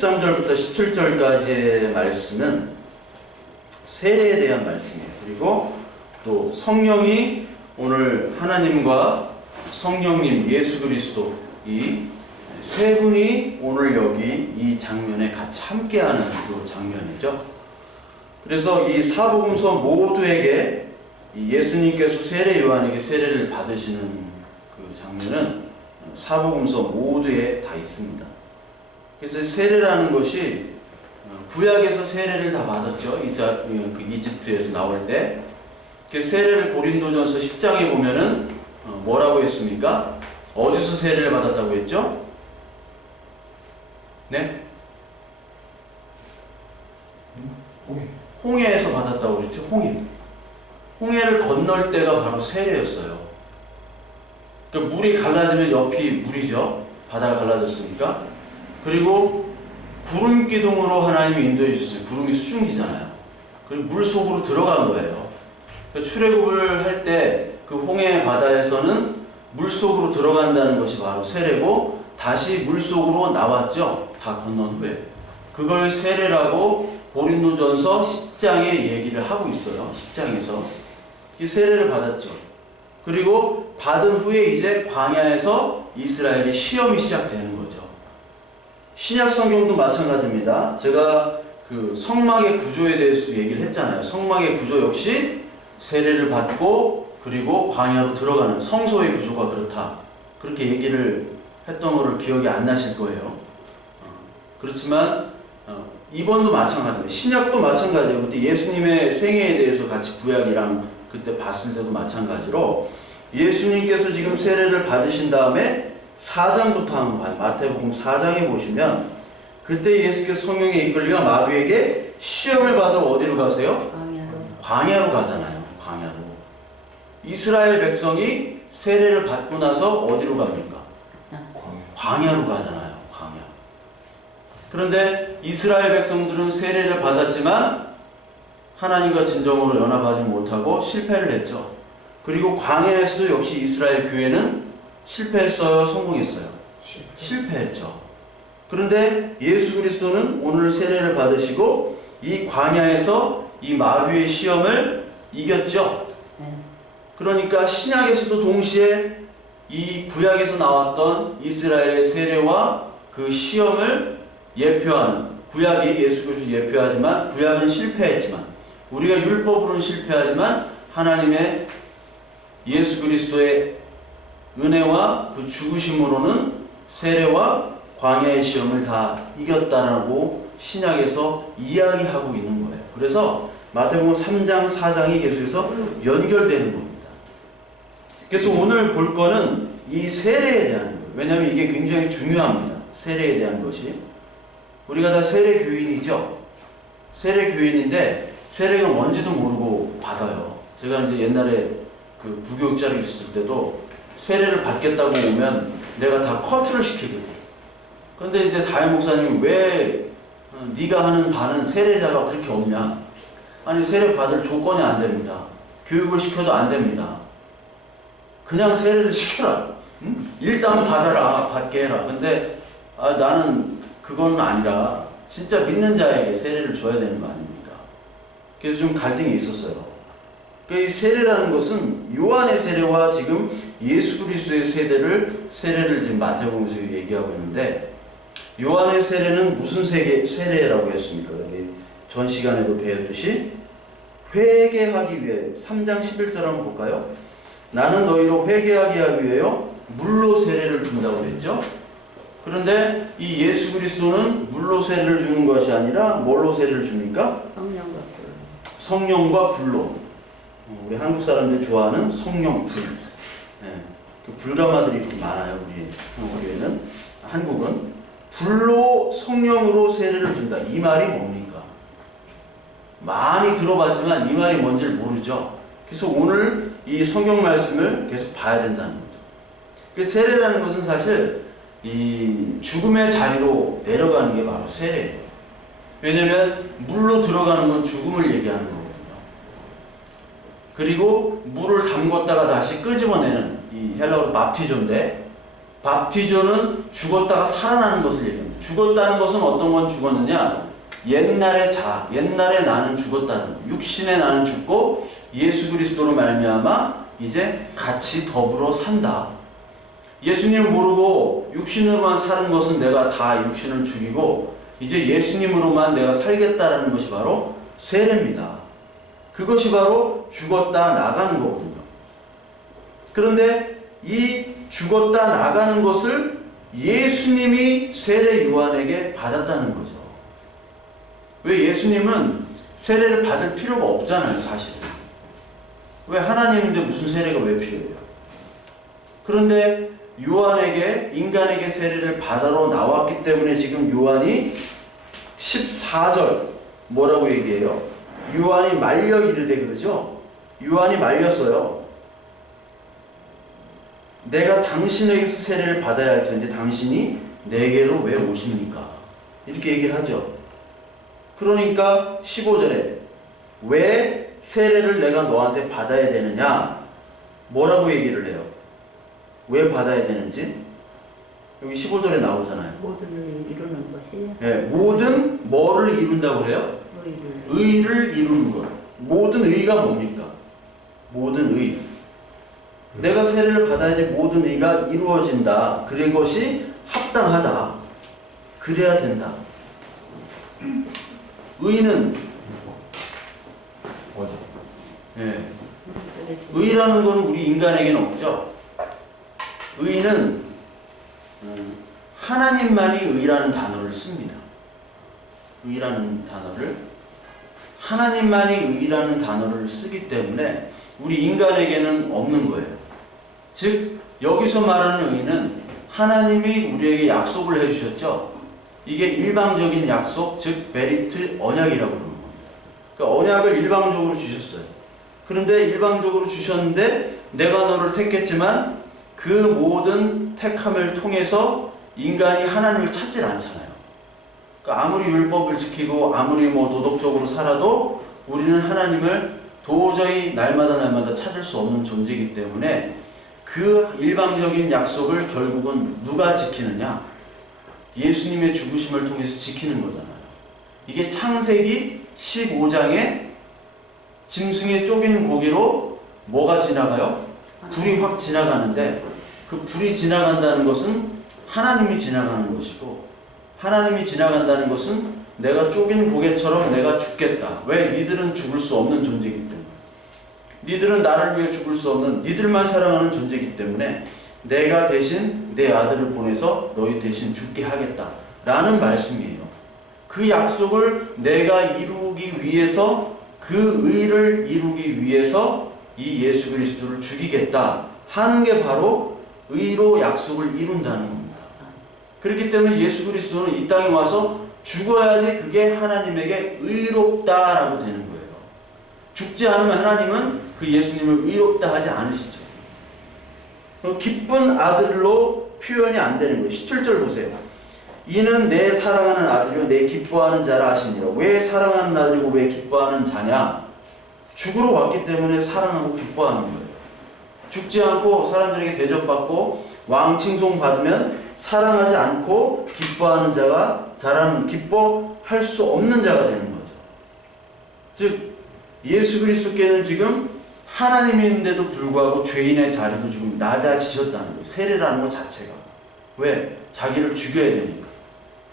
13절부터 17절까지의 말씀은 세례에 대한 말씀이에요. 그리고 또 성령이 오늘 하나님과 성령님 예수 그리스도 이 세 분이 오늘 여기 이 장면에 같이 함께하는 그 장면이죠. 그래서 이 사복음서 모두에게 이 예수님께서 세례 요한에게 세례를 받으시는 그 장면은 사복음서 모두에 다 있습니다. 그래서 세례라는 것이 구약에서 세례를 다 받았죠. 이집트에서 나올 때. 그 세례를 고린도전서 10장에 보면은 뭐라고 했습니까? 어디서 세례를 받았다고 했죠? 네? 홍해에서 받았다고 그랬죠. 홍해를 건널 때가 바로 세례였어요. 그러니까 물이 갈라지면 옆이 물이죠. 바다가 갈라졌으니까. 그리고 구름 기둥으로 하나님이 인도해 주셨어요. 구름이 수증기잖아요. 그리고 물 속으로 들어간 거예요. 그러니까 출애굽을 할 때 그 홍해 바다에서는 물 속으로 들어간다는 것이 바로 세례고, 다시 물 속으로 나왔죠. 다 건넌 후에. 그걸 세례라고 고린도전서 10장에 얘기를 하고 있어요. 10장에서. 이 세례를 받았죠. 그리고 받은 후에 이제 광야에서 이스라엘의 시험이 시작되는 거죠. 신약 성경도 마찬가지입니다. 제가 그 성막의 구조에 대해서도 얘기를 했잖아요. 성막의 구조 역시 세례를 받고 그리고 광야로 들어가는 성소의 구조가 그렇다. 그렇게 얘기를 했던 거를 기억이 안 나실 거예요. 그렇지만 이번도 마찬가지예요. 신약도 마찬가지예요. 그때 예수님의 생애에 대해서 같이 구약이랑 그때 봤을 때도 마찬가지로 예수님께서 지금 세례를 받으신 다음에 4장부터 한번 봐요. 마태복음 4장에 보시면 그때 예수께서 성령에 이끌리가 마귀에게 시험을 받으러 어디로 가세요? 광야로 가잖아요. 광야로. 이스라엘 백성이 세례를 받고 나서 어디로 갑니까? 광야로 가잖아요. 광야. 그런데 이스라엘 백성들은 세례를 받았지만 하나님과 진정으로 연합하지 못하고 실패를 했죠. 그리고 광야에서도 역시 이스라엘 교회는 실패했어요? 성공했어요? 실패했죠. 그런데 예수 그리스도는 오늘 세례를 받으시고 이 광야에서 이 마귀의 시험을 이겼죠. 그러니까 신약에서도 동시에 이 구약에서 나왔던 이스라엘의 세례와 그 시험을 예표하는, 구약이 예수 그리스도를 예표하지만 구약은 실패했지만, 우리가 율법으로는 실패하지만 하나님의 예수 그리스도의 은혜와 그 죽으심으로는 세례와 광야의 시험을 다 이겼다라고 신약에서 이야기하고 있는 거예요. 그래서 마태복음 3장, 4장이 계속해서 연결되는 겁니다. 그래서 오늘 볼 거는 이 세례에 대한 거예요. 왜냐하면 이게 굉장히 중요합니다. 세례에 대한 것이. 우리가 다 세례 교인이죠. 세례 교인인데 세례가 뭔지도 모르고 받아요. 제가 이제 옛날에 그 부교육자로 있었을 때도 세례를 받겠다고 오면 내가 다 커트를 시키거든요. 그런데 이제 다혜 목사님이 왜 네가 하는 바는 세례자가 그렇게 없냐? 아니 세례 받을 조건이 안 됩니다. 교육을 시켜도 안 됩니다. 그냥 세례를 시켜라. 응? 일단 받아라. 받게 해라. 근데 나는 그건 아니라 진짜 믿는 자에게 세례를 줘야 되는 거 아닙니까? 그래서 좀 갈등이 있었어요. 이 세례라는 것은 요한의 세례와 지금 예수 그리스도의 세례를 지금 마태복음에서 얘기하고 있는데, 요한의 세례는 무슨 세례라고 했습니까? 전 시간에도 배웠듯이 회개하기 위해 3장 11절 한번 볼까요? 나는 너희로 회개하게 하기 위하여 물로 세례를 준다고 그랬죠. 그런데 이 예수 그리스도는 물로 세례를 주는 것이 아니라 뭘로 세례를 줍니까? 성령과 불로. 우리 한국 사람들이 좋아하는 성령, 불. 네. 그 불가마들이 이렇게 많아요. 우리에는. 한국은 불로, 성령으로 세례를 준다. 이 말이 뭡니까? 많이 들어봤지만 이 말이 뭔지를 모르죠. 그래서 오늘 이 성경 말씀을 계속 봐야 된다는 거죠. 그 세례라는 것은 사실 이 죽음의 자리로 내려가는 게 바로 세례예요. 왜냐하면 물로 들어가는 건 죽음을 얘기하는 거거든요. 그리고 물을 담궜다가 다시 끄집어내는 이 헬라어로 밥티조인데, 밥티조는 죽었다가 살아나는 것을 얘기합니다. 죽었다는 것은 어떤 건 죽었느냐? 옛날에 나는 죽었다는 거. 육신의 나는 죽고 예수 그리스도로 말미암아 이제 같이 더불어 산다. 예수님 모르고 육신으로만 사는 것은 내가 다 육신을 죽이고 이제 예수님으로만 내가 살겠다라는 것이 바로 세례입니다. 그것이 바로 죽었다 나가는 거거든요. 그런데 이 죽었다 나가는 것을 예수님이 세례 요한에게 받았다는 거죠. 왜 예수님은 세례를 받을 필요가 없잖아요, 사실은. 왜 하나님인데 무슨 세례가 왜 필요해요? 그런데 요한에게, 인간에게 세례를 받으러 나왔기 때문에 지금 요한이 14절 뭐라고 얘기해요? 요한이 말려 이르되 그러죠? 요한이 말렸어요. 내가 당신에게서 세례를 받아야 할 텐데 당신이 내게로 왜 오십니까? 이렇게 얘기를 하죠. 그러니까 15절에 왜 세례를 내가 너한테 받아야 되느냐? 뭐라고 얘기를 해요? 왜 받아야 되는지? 여기 15절에 나오잖아요. 모든 의를 이루는 것이. 네, 모든 뭐를 이룬다고 그래요? 의를 이루는 것. 모든 의가 뭡니까? 모든 의. 내가 세례를 받아야지 모든 의가 이루어진다. 그런 것이 합당하다. 그래야 된다. 의는 예. 의라는 건 우리 인간에게는 없죠. 의는 하나님만이 의라는 단어를 씁니다. 의라는 단어를 하나님만이 의라는 단어를 쓰기 때문에 우리 인간에게는 없는 거예요. 즉 여기서 말하는 의는 하나님이 우리에게 약속을 해주셨죠. 이게 일방적인 약속, 즉 베리트 언약이라고 그러는 겁니다. 그러니까 언약을 일방적으로 주셨어요. 그런데 일방적으로 주셨는데 내가 너를 택했지만 그 모든 택함을 통해서 인간이 하나님을 찾질 않잖아요. 그러니까 아무리 율법을 지키고 아무리 도덕적으로 살아도 우리는 하나님을 도저히 날마다 찾을 수 없는 존재이기 때문에 그 일방적인 약속을 결국은 누가 지키느냐? 예수님의 죽으심을 통해서 지키는 거잖아요. 이게 창세기 15장에 짐승의 쪼긴 고기로 뭐가 지나가요? 불이 확 지나가는데 그 불이 지나간다는 것은 하나님이 지나가는 것이고 하나님이 지나간다는 것은 내가 쪼긴 고개처럼 내가 죽겠다. 왜? 니들은 죽을 수 없는 존재이기 때문에. 니들은 나를 위해 죽을 수 없는, 니들만 사랑하는 존재이기 때문에 내가 대신 내 아들을 보내서 너희 대신 죽게 하겠다 라는 말씀이에요. 그 약속을 내가 이루기 위해서, 그 의를 이루기 위해서 이 예수 그리스도를 죽이겠다 하는 게 바로 의로 약속을 이룬다는 겁니다. 그렇기 때문에 예수 그리스도는 이 땅에 와서 죽어야지 그게 하나님에게 의롭다라고 되는 거예요. 죽지 않으면 하나님은 그 예수님을 의롭다 하지 않으시죠. 기쁜 아들로 표현이 안 되는 거예요. 17절 보세요. 이는 내 사랑하는 아들이요 내 기뻐하는 자라 하시니라. 왜 사랑하는 아들이고 왜 기뻐하는 자냐? 죽으러 왔기 때문에 사랑하고 기뻐하는 거예요. 죽지 않고 사람들에게 대접받고 왕 칭송 받으면 사랑하지 않고 기뻐하는 자라는 기뻐할 수 없는 자가 되는 거죠. 즉 예수 그리스도께는 지금 하나님인데도 불구하고 죄인의 자리도 지금 낮아지셨다는 거예요. 세례라는 것 자체가. 왜? 자기를 죽여야 되니까.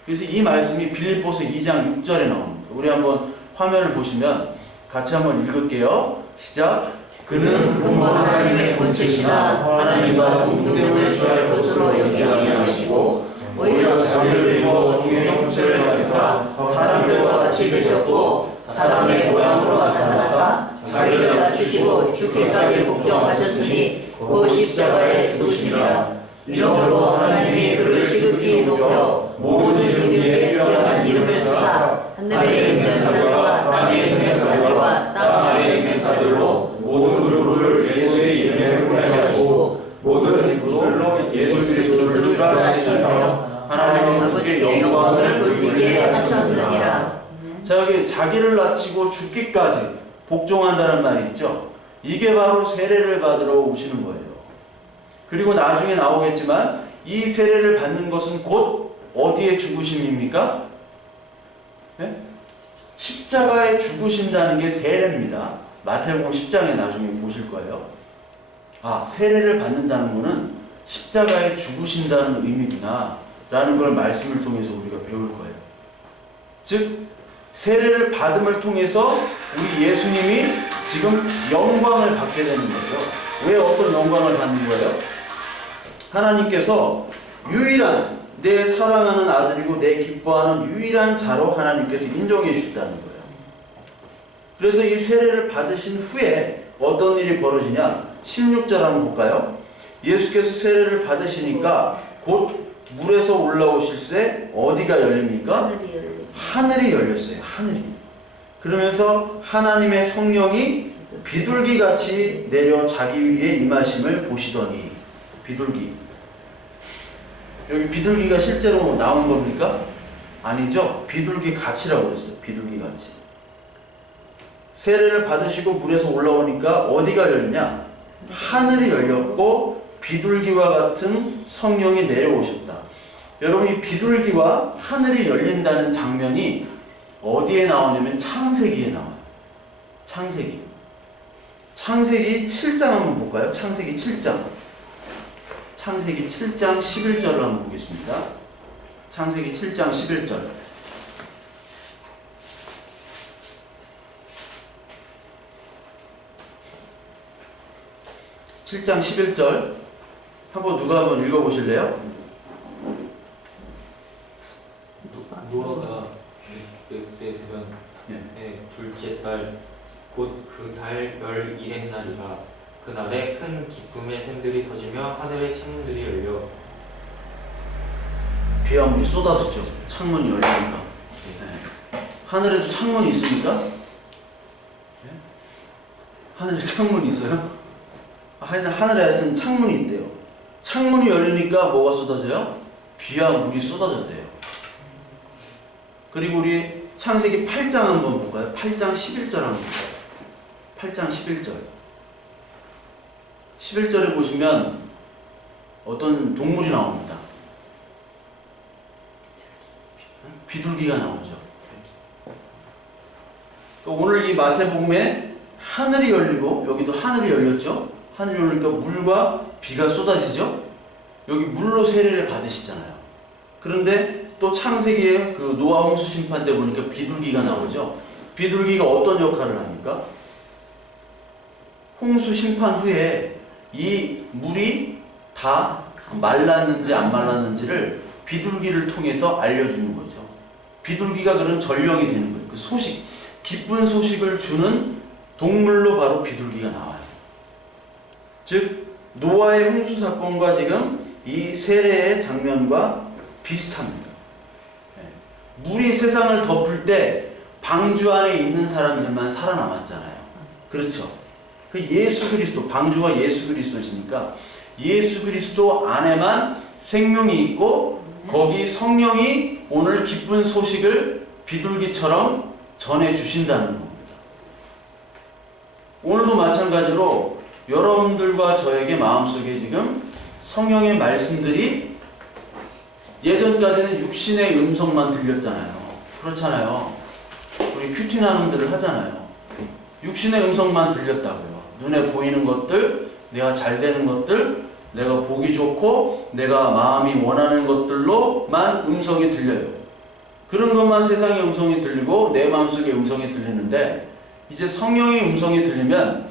그래서 이 말씀이 빌립보서 2장 6절에 나옵니다. 우리 한번 화면을 보시면 같이 한번 읽을게요. 시작. 그는 공부한 하나님의 본체시나 하나님과 동등됨을 취할 것으로 여기지 아니하시고 오히려 자기를 비워 종의 형체를 가지사 사람들과 같이 되셨고 사람의 모양으로 나타나사 자기를 낮추시고 죽기까지 복종하셨으니 그 십자가의 죽으심이라. 이러므로 하나님이 그를 지극히 높여 모든 이름 위에 뛰어난 이름을 주사 하늘에 있는 자들과 땅에 있는 자들과 땅 아래에 있는 자들로 모든 무릎을 예수의 이름에 꿇게 하시고 모든 입술로 예수 그리스도를 주라 하시며 하나님 아버지께 영광을 돌리게 하셨느니라. 자, 여기 자기를 낮추고 죽기까지 복종한다는 말이 있죠. 이게 바로 세례를 받으러 오시는 거예요. 그리고 나중에 나오겠지만 이 세례를 받는 것은 곧 어디에 죽으심입니까? 네? 십자가에 죽으신다는 게 세례입니다. 마태복음 10장에 나중에 보실 거예요. 아, 세례를 받는다는 것은 십자가에 죽으신다는 의미구나 라는 걸 말씀을 통해서 우리가 배울 거예요. 즉 세례를 받음을 통해서 우리 예수님이 지금 영광을 받게 되는 거죠. 왜 어떤 영광을 받는 거예요? 하나님께서 유일한 내 사랑하는 아들이고 내 기뻐하는 유일한 자로 하나님께서 인정해 주셨다는 거예요. 그래서 이 세례를 받으신 후에 어떤 일이 벌어지냐? 16절 한번 볼까요? 예수께서 세례를 받으시니까 곧 물에서 올라오실새 어디가 열립니까? 하늘이 열리고 하늘이 열렸어요. 하늘이. 그러면서 하나님의 성령이 비둘기같이 내려 자기 위에 임하심을 보시더니. 비둘기. 여기 비둘기가 실제로 나온 겁니까? 아니죠. 비둘기 같이라고 했어요. 비둘기 같이. 세례를 받으시고 물에서 올라오니까 어디가 열렸냐? 하늘이 열렸고 비둘기와 같은 성령이 내려오셨다. 여러분, 이 비둘기와 하늘이 열린다는 장면이 어디에 나오냐면 창세기에 나와요. 창세기. 창세기 7장 한번 볼까요? 창세기 7장. 창세기 7장 11절을 한번 보겠습니다. 창세기 7장 11절. (7장 11절) 누가 한번 읽어보실래요? 노아가 600세 되던 해 둘째 달 곧 그 달 11의 날이라. 그날에 큰 기쁨의 샘들이 터지며 하늘의 창문들이 열려 비와 물이 쏟아졌죠. 창문이 열리니까. 네. 하늘에도 창문이 있습니까? 네? 하늘에 창문이 있어요? 하늘에 하여튼 창문이 있대요. 창문이 열리니까 뭐가 쏟아져요? 비와 물이 쏟아졌대요. 그리고 우리 창세기 8장 한번 볼까요? 8장 11절 한번 볼까요? 8장 11절. 11절에 보시면 어떤 동물이 나옵니다. 비둘기가 나오죠. 또 오늘 이 마태복음에 하늘이 열리고, 여기도 하늘이 열렸죠. 하늘이 열리니까 물과 비가 쏟아지죠. 여기 물로 세례를 받으시잖아요. 그런데 또 창세기에 그 노아 홍수 심판 때 보니까 비둘기가 나오죠. 비둘기가 어떤 역할을 합니까? 홍수 심판 후에 이 물이 다 말랐는지 안 말랐는지를 비둘기를 통해서 알려주는 거죠. 비둘기가 그런 전령이 되는 거예요. 그 소식, 기쁜 소식을 주는 동물로 바로 비둘기가 나와요. 즉 노아의 홍수 사건과 지금 이 세례의 장면과 비슷합니다. 물이 세상을 덮을 때 방주 안에 있는 사람들만 살아남았잖아요. 그렇죠? 그 예수 그리스도, 방주가 예수 그리스도시니까 예수 그리스도 안에만 생명이 있고 거기 성령이 오늘 기쁜 소식을 비둘기처럼 전해주신다는 겁니다. 오늘도 마찬가지로 여러분들과 저에게 마음속에 지금 성령의 말씀들이 예전까지는 육신의 음성만 들렸잖아요. 그렇잖아요. 우리 큐티 나눔들을 하잖아요. 육신의 음성만 들렸다고요. 눈에 보이는 것들, 내가 잘 되는 것들, 내가 보기 좋고 내가 마음이 원하는 것들로만 음성이 들려요. 그런 것만 세상의 음성이 들리고 내 마음속의 음성이 들리는데, 이제 성령의 음성이 들리면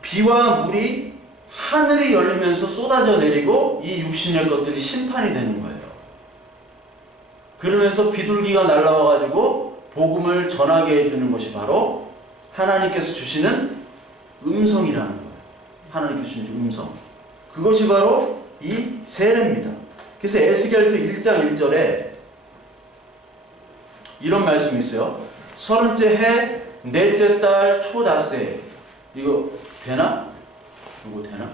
비와 물이 하늘이 열리면서 쏟아져 내리고 이 육신의 것들이 심판이 되는 거예요. 그러면서 비둘기가 날아와가지고 복음을 전하게 해주는 것이 바로 하나님께서 주시는 음성이라는 거예요. 하나님께서 주신 음성. 그것이 바로 이 세례입니다. 그래서 에스겔서 1장 1절에 이런 말씀이 있어요. 30째 해 넷째 달 초닷새. 이거 되나? 이거 되나?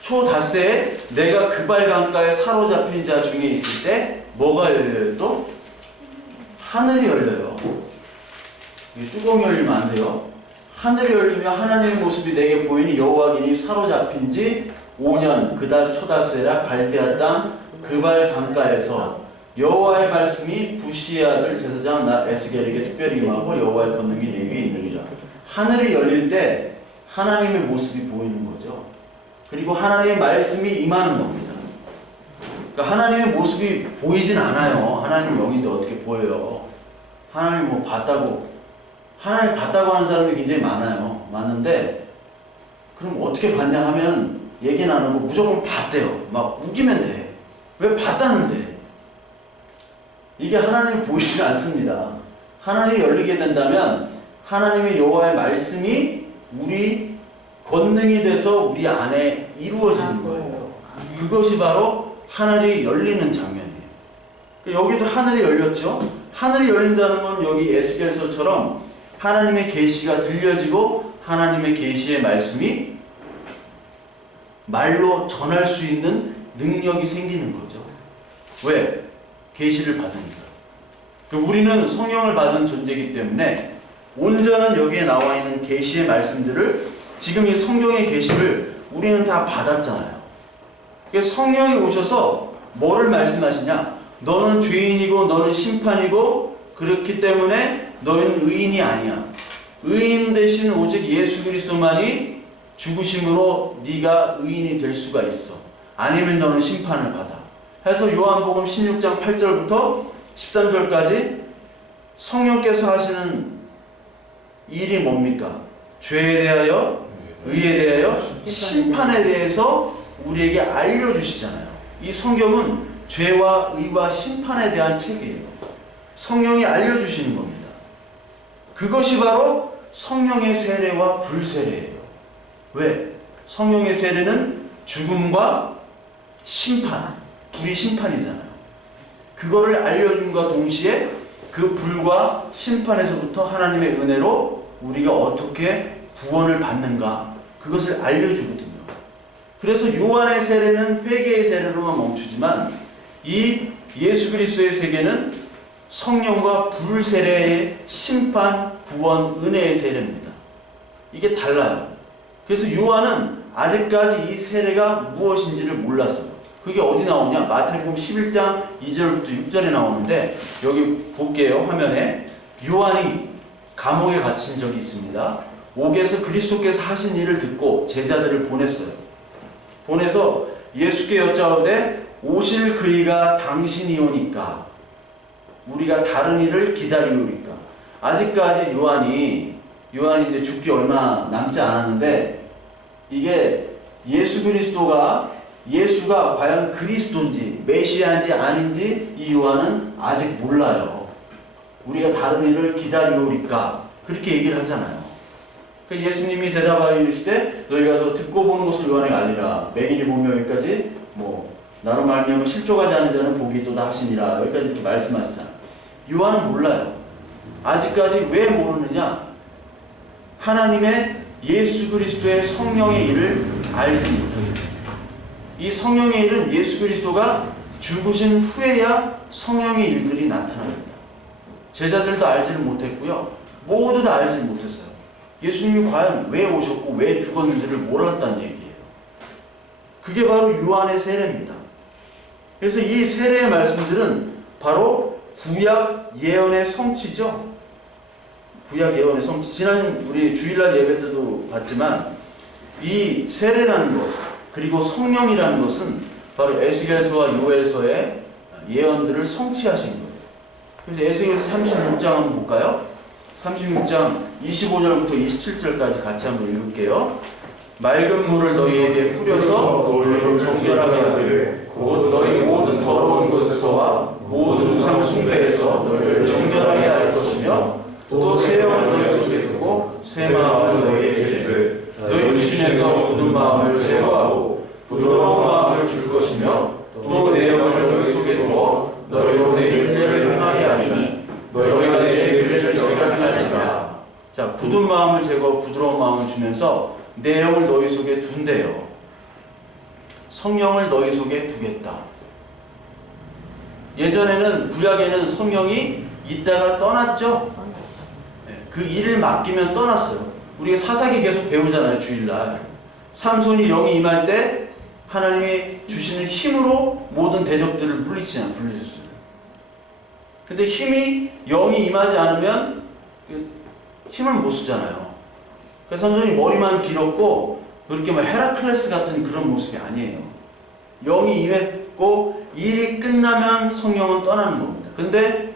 초닷새에 내가 그발 강가에 사로잡힌 자 중에 있을 때 뭐가 열려요 또? 하늘이 열려요. 이게 뚜껑이 열리면 안 돼요. 하늘이 열리며 하나님의 모습이 내게 보이니 여호와기니 사로잡힌 지 5년 그 달 초닷새라 갈대아 땅 그발 강가에서 여호와의 말씀이 부시의 아들 제사장 에스겔에게 특별히 임하고 여호와의 권능이 내 위에 있느니라. 하늘이 열릴 때 하나님의 모습이 보이는 거죠. 그리고 하나님의 말씀이 임하는 겁니다. 그러니까 하나님의 모습이 보이진 않아요. 하나님 영인데 어떻게 보여요? 하나님 뭐 봤다고, 하나님 봤다고 하는 사람이 굉장히 많아요. 많은데 그럼 어떻게 봤냐 하면 얘기는 안 하고 무조건 봤대요. 막 우기면 돼. 왜 봤다는데? 이게 하나님이 보이지 않습니다. 하나님이 열리게 된다면 하나님의 여호와의 말씀이 우리 권능이 돼서 우리 안에 이루어지는 거예요. 그것이 바로 하늘이 열리는 장면이에요. 여기도 하늘이 열렸죠. 하늘이 열린다는 건 여기 에스겔서처럼 하나님의 계시가 들려지고 하나님의 계시의 말씀이 말로 전할 수 있는 능력이 생기는 거죠. 왜? 계시를 받으니까. 우리는 성령을 받은 존재이기 때문에 온전한 여기에 나와 있는 계시의 말씀들을, 지금 이 성경의 계시를 우리는 다 받았잖아요. 성령이 오셔서 뭐를 말씀하시냐? 너는 죄인이고 너는 심판이고 그렇기 때문에 너희는 의인이 아니야. 의인 대신 오직 예수 그리스도만이 죽으심으로 네가 의인이 될 수가 있어. 아니면 너는 심판을 받아. 해서 요한복음 16장 8절부터 13절까지 성령께서 하시는 일이 뭡니까? 죄에 대하여, 의에 대하여, 심판에 대해서 우리에게 알려주시잖아요. 이 성경은 죄와 의와 심판에 대한 책이에요. 성령이 알려주시는 겁니다. 그것이 바로 성령의 세례와 불세례예요. 왜? 성령의 세례는 죽음과 심판, 불이 심판이잖아요. 그거를 알려줌과 동시에 그 불과 심판에서부터 하나님의 은혜로 우리가 어떻게 구원을 받는가, 그것을 알려주거든요. 그래서 요한의 세례는 회개의 세례로만 멈추지만 이 예수 그리스도의 세계는 성령과 불 세례의 심판, 구원, 은혜의 세례입니다. 이게 달라요. 그래서 요한은 아직까지 이 세례가 무엇인지를 몰랐어요. 그게 어디 나오냐? 마태복음 11장 2절부터 6절에 나오는데 여기 볼게요. 화면에. 요한이 감옥에 갇힌 적이 있습니다. 옥에서 그리스도께서 하신 일을 듣고 제자들을 보냈어요. 보내서 예수께 여짜오되 오실 그이가 당신이 오니까 우리가 다른 일을 기다리오리까. 아직까지 요한이 이제 죽기 얼마 남지 않았는데 이게 예수가 과연 그리스도인지 메시아인지 아닌지 이 요한은 아직 몰라요. 우리가 다른 일을 기다리오리까 그렇게 얘기를 하잖아요. 예수님이 대답하여 이르시되 너희 가서 듣고 보는 것을 요한에게 알리라. 맹인이 보며 여기까지 나로 말미암아 실족하지 않은 자는 복이 있도다 하시니라. 여기까지 이렇게 말씀하시잖아요. 요한은 몰라요. 아직까지 왜 모르느냐? 하나님의 예수 그리스도의 성령의 일을 알지 못하기 때문에. 이 성령의 일은 예수 그리스도가 죽으신 후에야 성령의 일들이 나타납니다. 제자들도 알지를 못했고요. 모두 다 알지 못했어요. 예수님이 과연 왜 오셨고 왜 죽었는지를 몰랐다는 얘기예요. 그게 바로 요한의 세례입니다. 그래서 이 세례의 말씀들은 바로 구약 예언의 성취죠. 구약 예언의 성취. 지난 우리 주일날 예배 때도 봤지만 이 세례라는 것 그리고 성령이라는 것은 바로 에스겔서와 요엘서의 예언들을 성취하신 거예요. 그래서 에스겔서 36장 한번 볼까요? 36장 25절부터 27절까지 같이 한번 읽을게요. 맑은 물을 너희에게 뿌려서 너희로 정결하게 하되 곧 너희 모든 더러운 것에서와 모든 우상 숭배에서 너희를 정결하게 할 것이며 또 새 영을 너희 속에 두고 새 마음을 너희에게 주되 너희 육신에서 굳은 마음을 제거하고 부드러운 마음을 줄 것이며 또 내 영을 너희 속에 두어 너희로 내 율례를 행하게 하리니 너희가 내 율례를 정결하게 할지라. 자, 굳은 마음을 제거하고 부드러운 마음을 주면서 내 영을 너희 속에 둔대요. 성령을 너희 속에 두겠다. 예전에는 구약에는 성령이 있다가 떠났죠. 그 일을 맡기면 떠났어요. 우리가 사사기 계속 배우잖아요. 주일날 삼손이 영이 임할 때 하나님이 주시는 힘으로 모든 대적들을 물리치잖아요. 근데 힘이 영이 임하지 않으면 힘을 못 쓰잖아요. 그래서 삼손이 머리만 길었고 그렇게 막 헤라클레스 같은 그런 모습이 아니에요. 영이 임했고 일이 끝나면 성령은 떠나는 겁니다. 근데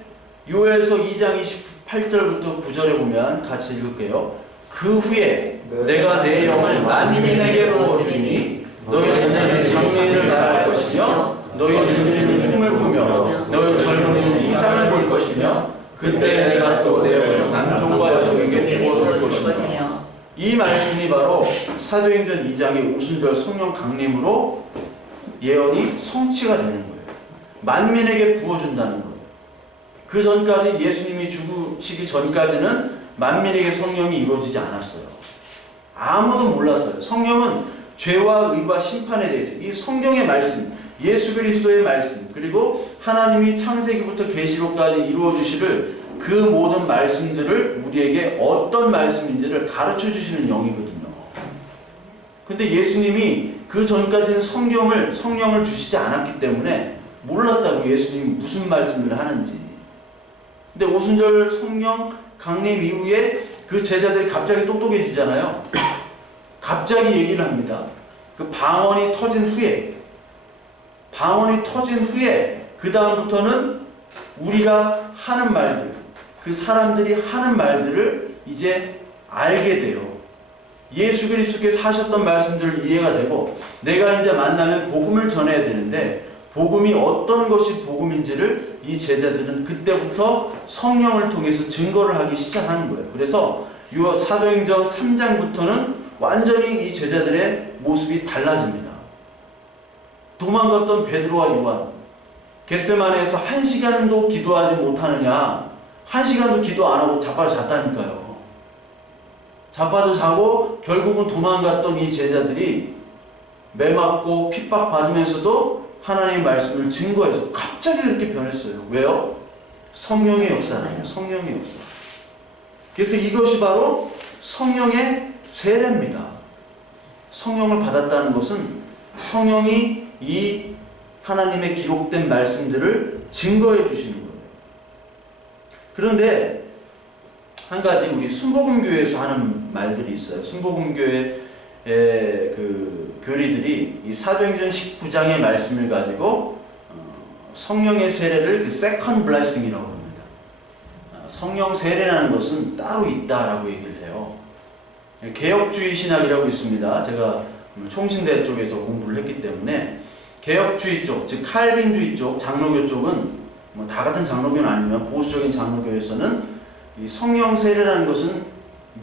요엘서 2장 28절부터 9절에 보면 같이 읽을게요. 그 후에 내가 내 영을 만민에게 부어주니 너희 자녀들이 장래일을 말할 것이며 너희 늙은이는 꿈을 꾸며 너희 젊은이는 이상을 볼 것이며 그때 내가 또 내 영을 남종과 여종에게 부어줄 것이며. 이 말씀이 바로 사도행전 2장의 오순절 성령 강림으로 예언이 성취가 되는 거예요. 만민에게 부어준다는 거예요. 그 전까지 예수님이 죽으시기 전까지는 만민에게 성령이 이루어지지 않았어요. 아무도 몰랐어요. 성령은 죄와 의와 심판에 대해서 이 성경의 말씀, 예수 그리스도의 말씀, 그리고 하나님이 창세기부터 계시록까지 이루어 주시를 그 모든 말씀들을 우리에게 어떤 말씀인지를 가르쳐 주시는 영이거든요. 근데 예수님이 그 전까지는 성령을 주시지 않았기 때문에 몰랐다고, 예수님이 무슨 말씀을 하는지. 근데 오순절 성령 강림 이후에 그 제자들이 갑자기 똑똑해지잖아요. 갑자기 얘기를 합니다. 그 방언이 터진 후에 그 다음부터는 우리가 하는 말들, 그 사람들이 하는 말들을 이제 알게 돼요. 예수 그리스도께서 하셨던 말씀들을 이해가 되고, 내가 이제 만나면 복음을 전해야 되는데 복음이 어떤 것이 복음인지를 이 제자들은 그때부터 성령을 통해서 증거를 하기 시작하는 거예요. 그래서 이 사도행전 3장부터는 완전히 이 제자들의 모습이 달라집니다. 도망갔던 베드로와 요한, 겟세마네에서 1시간도 기도하지 못하느냐, 1시간도 기도 안 하고 자빠져 잤다니까요. 자빠져 자고 결국은 도망갔던 이 제자들이 매 맞고 핍박받으면서도 하나님의 말씀을 증거해서 갑자기 그렇게 변했어요. 왜요? 성령의 역사라요. 성령의 역사. 그래서 이것이 바로 성령의 세례입니다. 성령을 받았다는 것은 성령이 이 하나님의 기록된 말씀들을 증거해 주시는 거예요. 그런데 한 가지 우리 순복음교회에서 하는 말들이 있어요. 순복음교회 그 교리들이 이 사도행전 19장의 말씀을 가지고 성령의 세례를 그 세컨드 블레싱이라고 합니다. 성령 세례라는 것은 따로 있다라고 얘기를 해요. 개혁주의 신학이라고 있습니다. 제가 총신대 쪽에서 공부를 했기 때문에 개혁주의 쪽, 즉 칼빈주의 쪽, 장로교 쪽은 뭐 다 같은 장로교는 아니면 보수적인 장로교에서는 이 성령 세례라는 것은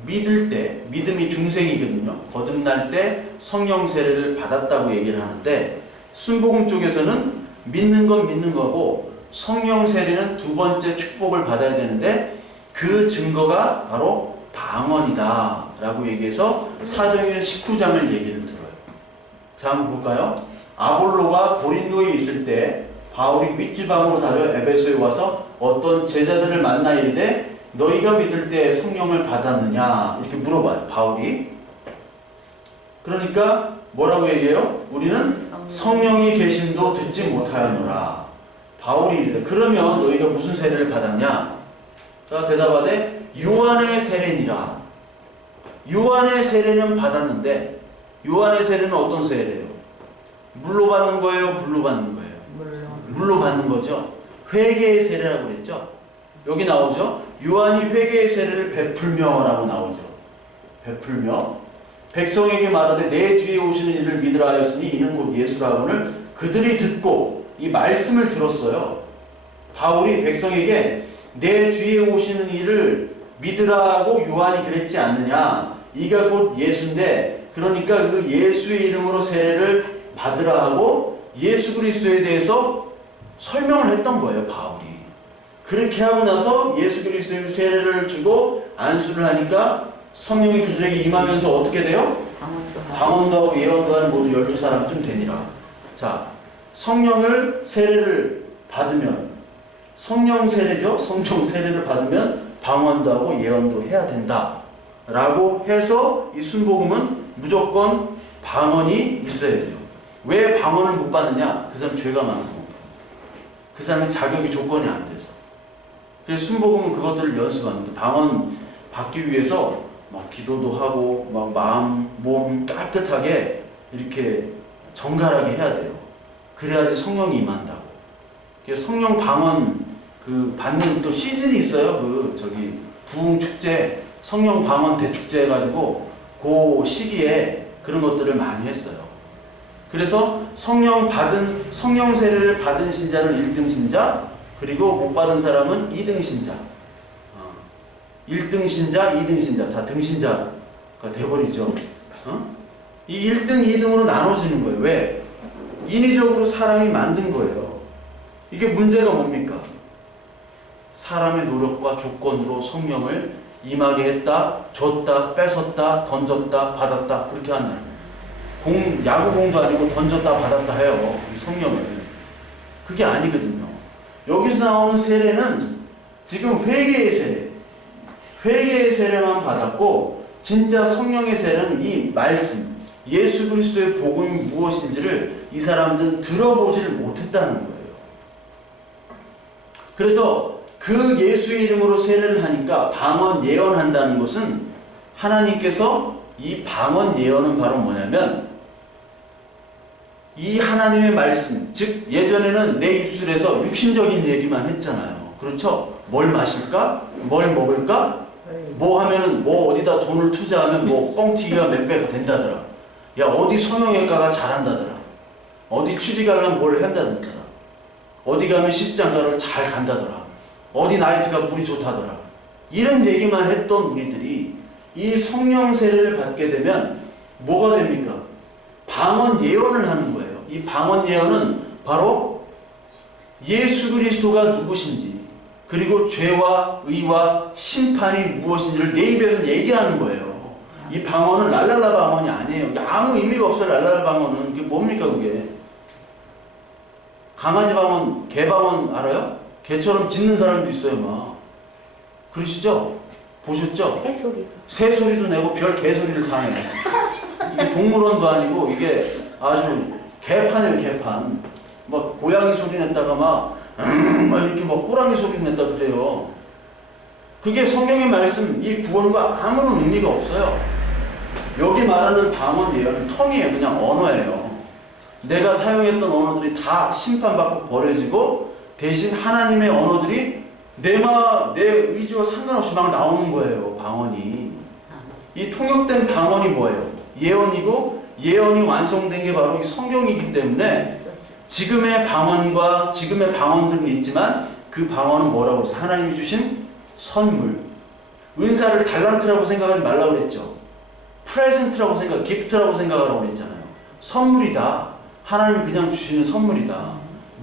믿을 때, 믿음이 중생이거든요. 거듭날 때 성령 세례를 받았다고 얘기를 하는데, 순복음 쪽에서는 믿는 건 믿는 거고 성령 세례는 두 번째 축복을 받아야 되는데 그 증거가 바로 방언이다 라고 얘기해서 사도행전 19장을 얘기를 들어요. 자, 한번 볼까요? 아볼로가 고린도에 있을 때 바울이 윗지방으로 달려 에베소에 와서 어떤 제자들을 만나 이르되 너희가 믿을 때 성령을 받았느냐 이렇게 물어봐요, 바울이. 그러니까 뭐라고 얘기해요? 우리는 성령이 계심도 듣지 못하였노라. 바울이 이르되 그러면 너희가 무슨 세례를 받았냐? 자, 대답하되 요한의 세례니라. 요한의 세례는 받았는데 요한의 세례는 어떤 세례예요? 물로 받는 거예요? 불로 받는 거예요? 물로 받는 거죠. 회개의 세례라고 그랬죠. 여기 나오죠. 요한이 회개의 세례를 베풀며라고 나오죠. 베풀며 백성에게 말하되 내 뒤에 오시는 이를 믿으라 하였으니 이는 곧 예수라고를 그들이 듣고 이 말씀을 들었어요. 바울이 백성에게 내 뒤에 오시는 이를 믿으라고 요한이 그랬지 않느냐. 이가 곧 예수인데 그러니까 그 예수의 이름으로 세례를 받으라 하고 예수 그리스도에 대해서 설명을 했던 거예요, 바울이. 그렇게 하고 나서 예수 그리스도의 세례를 주고 안수를 하니까 성령이 그들에게 임하면서 어떻게 돼요? 방언도 하고 예언도 하는 모두 12사람쯤 되니라. 자, 성령을 세례를 받으면 성령 세례죠. 성령 세례를 받으면 방언도 하고 예언도 해야 된다 라고 해서 이 순복음은 무조건 방언이 있어야 돼요. 왜 방언을 못 받느냐? 그 사람 죄가 많아서 못 받아요. 그 사람의 자격이 조건이 안 돼서. 그래서 순복음은 그것들을 연습합니다. 방언 받기 위해서 막 기도도 하고 막 마음, 몸 깨끗하게 이렇게 정갈하게 해야 돼요. 그래야지 성령이 임한다고. 그래서 성령 방언 그 받는 또 시즌이 있어요. 그 저기 부흥 축제, 성령 방언 대축제 해가지고 그 시기에 그런 것들을 많이 했어요. 그래서 성령 세례를 받은 신자는 1등 신자, 그리고 못 받은 사람은 2등 신자. 1등 신자, 2등 신자, 다 등신자가 돼버리죠. 이 1등, 2등으로 나눠지는 거예요. 왜? 인위적으로 사람이 만든 거예요. 이게 문제가 뭡니까? 사람의 노력과 조건으로 성령을 임하게 했다, 줬다, 뺏었다, 던졌다, 받았다, 그렇게 한다. 야구공도 아니고 던졌다, 받았다 해요. 이 성령을. 그게 아니거든요. 여기서 나오는 세례는 지금 회개의 세례. 회개의 세례만 받았고, 진짜 성령의 세례는 이 말씀, 예수 그리스도의 복음이 무엇인지를 이 사람들은 들어보지를 못했다는 거예요. 그래서 그 예수의 이름으로 세례를 하니까 방언 예언한다는 것은 하나님께서 이 방언 예언은 바로 뭐냐면 이 하나님의 말씀, 즉 예전에는 내 입술에서 육신적인 얘기만 했잖아요. 그렇죠? 뭘 마실까? 뭘 먹을까? 뭐 하면은 뭐 어디다 돈을 투자하면 뭐 뻥튀기가 몇 배가 된다더라. 야 어디 성형외과가 잘한다더라. 어디 취직하려면 뭘 한다더라. 어디 가면 십장가를 잘 간다더라. 어디 나이트가 물이 좋다더라. 이런 얘기만 했던 우리들이 이 성령 세례를 받게 되면 뭐가 됩니까? 방언 예언을 하는 거예요. 이 방언 예언은 바로 예수 그리스도가 누구신지, 그리고 죄와 의와 심판이 무엇인지를 내 입에서 얘기하는 거예요. 이 방언은 랄랄라 방언이 아니에요. 아무 의미가 없어요. 랄랄라 방언은. 이게 뭡니까 그게? 강아지 방언, 개 방언 알아요? 개처럼 짖는 사람도 있어요. 막 그러시죠? 보셨죠? 새소리도 내고 별 개소리를 다 내요. 이게 동물원도 아니고 이게 아주 개판이에요. 개판. 막 고양이 소리 냈다가 막 이렇게 막 호랑이 소리 냈다 그래요. 그게 성경의 말씀, 이 구원과 아무런 의미가 없어요. 여기 말하는 방언 예언은 텅이에요. 그냥 언어예요. 내가 사용했던 언어들이 다 심판받고 버려지고 대신 하나님의 언어들이 내 의지와 상관없이 막 나오는 거예요. 방언이. 이 통역된 방언이 뭐예요? 예언이고, 예언이 완성된 게 바로 이 성경이기 때문에 지금의 방언과 지금의 방언들은 있지만 그 방언은 뭐라고 했어요? 하나님이 주신 선물. 은사를 달란트라고 생각하지 말라고 그랬죠. 프레젠트라고 기프트라고 생각하라고 그랬잖아요. 선물이다. 하나님이 그냥 주시는 선물이다.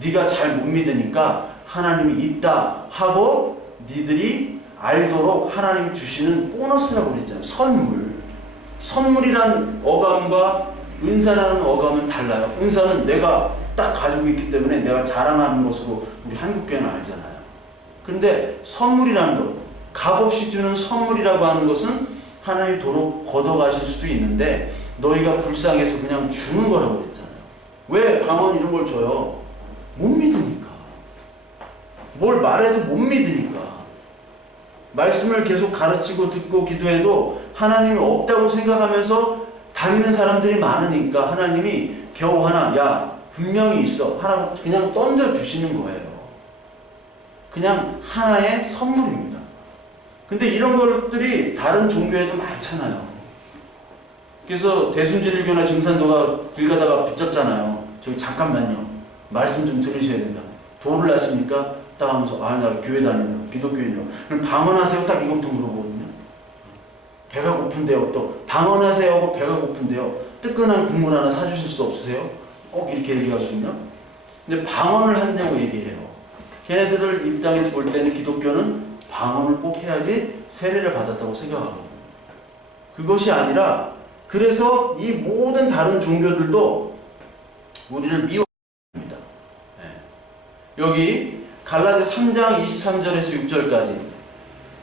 네가 잘 못 믿으니까 하나님이 있다 하고 니들이 알도록 하나님이 주시는 보너스라고 그랬잖아요. 선물. 선물이란 어감과 은사라는 어감은 달라요. 은사는 내가 딱 가지고 있기 때문에 내가 자랑하는 것으로 우리 한국교회는 알잖아요. 그런데 선물이라는 것, 값없이 주는 선물이라고 하는 것은 하나님 도로 걷어가실 수도 있는데 너희가 불쌍해서 그냥 주는 거라고 그랬잖아요. 왜 방언 이런 걸 줘요? 못 믿으니까. 뭘 말해도 못 믿으니까. 말씀을 계속 가르치고 듣고 기도해도 하나님이 없다고 생각하면서 다니는 사람들이 많으니까 하나님이 겨우 하나, 야 분명히 있어 하나 그냥 던져주시는 거예요. 그냥 하나의 선물입니다. 근데 이런 것들이 다른 종교에도 많잖아요. 그래서 대순진리교나 증산도가 길 가다가 붙잡잖아요. 저기 잠깐만요. 말씀 좀 들으셔야 된다. 도를 나십니까? 딱 하면서 나 교회 다니는 기독교인이요. 그럼 방언하세요? 딱 이것부터 물어보거든요. 배가 고픈데요. 또 방언하세요 하고 배가 고픈데요. 뜨끈한 국물 하나 사주실 수 없으세요? 꼭 이렇게 얘기하거든요. 근데 방언을 한다고 얘기해요. 걔네들을 입장에서 볼 때는 기독교는 방언을 꼭 해야지 세례를 받았다고 생각하거든요. 그것이 아니라 그래서 이 모든 다른 종교들도 우리를 미워합니다. 여기 갈라디아 3장 23절에서 6절까지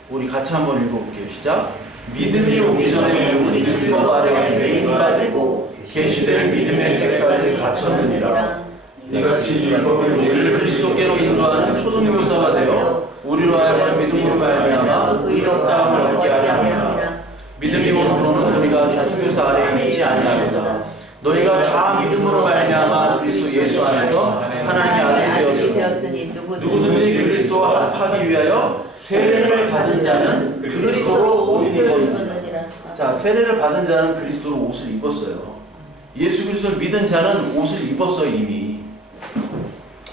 우리 같이 한번 읽어볼게요. 시작. 믿음이 오기 전에 우리는 율법 아래에 매인받고 계시될 믿음의 때까지 갖췄느니라. 이같이 율법을 우리를 그리스도께로 인도하는 초등교사가 되어 우리로 하여금 믿음으로 말미암아 의롭다함을 얻게 하려 합니다. 믿음이 오므로는 우리가 초등교사 아래에 있지 아니하도다. 너희가 다 믿음으로 말미암아 그리스도 예수 안에서 하나님의 아들이 되었으니 누구든지 그리스도와 합하기 위하여 세례를 받은 자는 그리스도로 옷을 입었느니라. 자, 세례를 받은 자는 그리스도로 옷을 입었어요. 예수 그리스도를 믿은 자는 옷을 입었어요, 이미.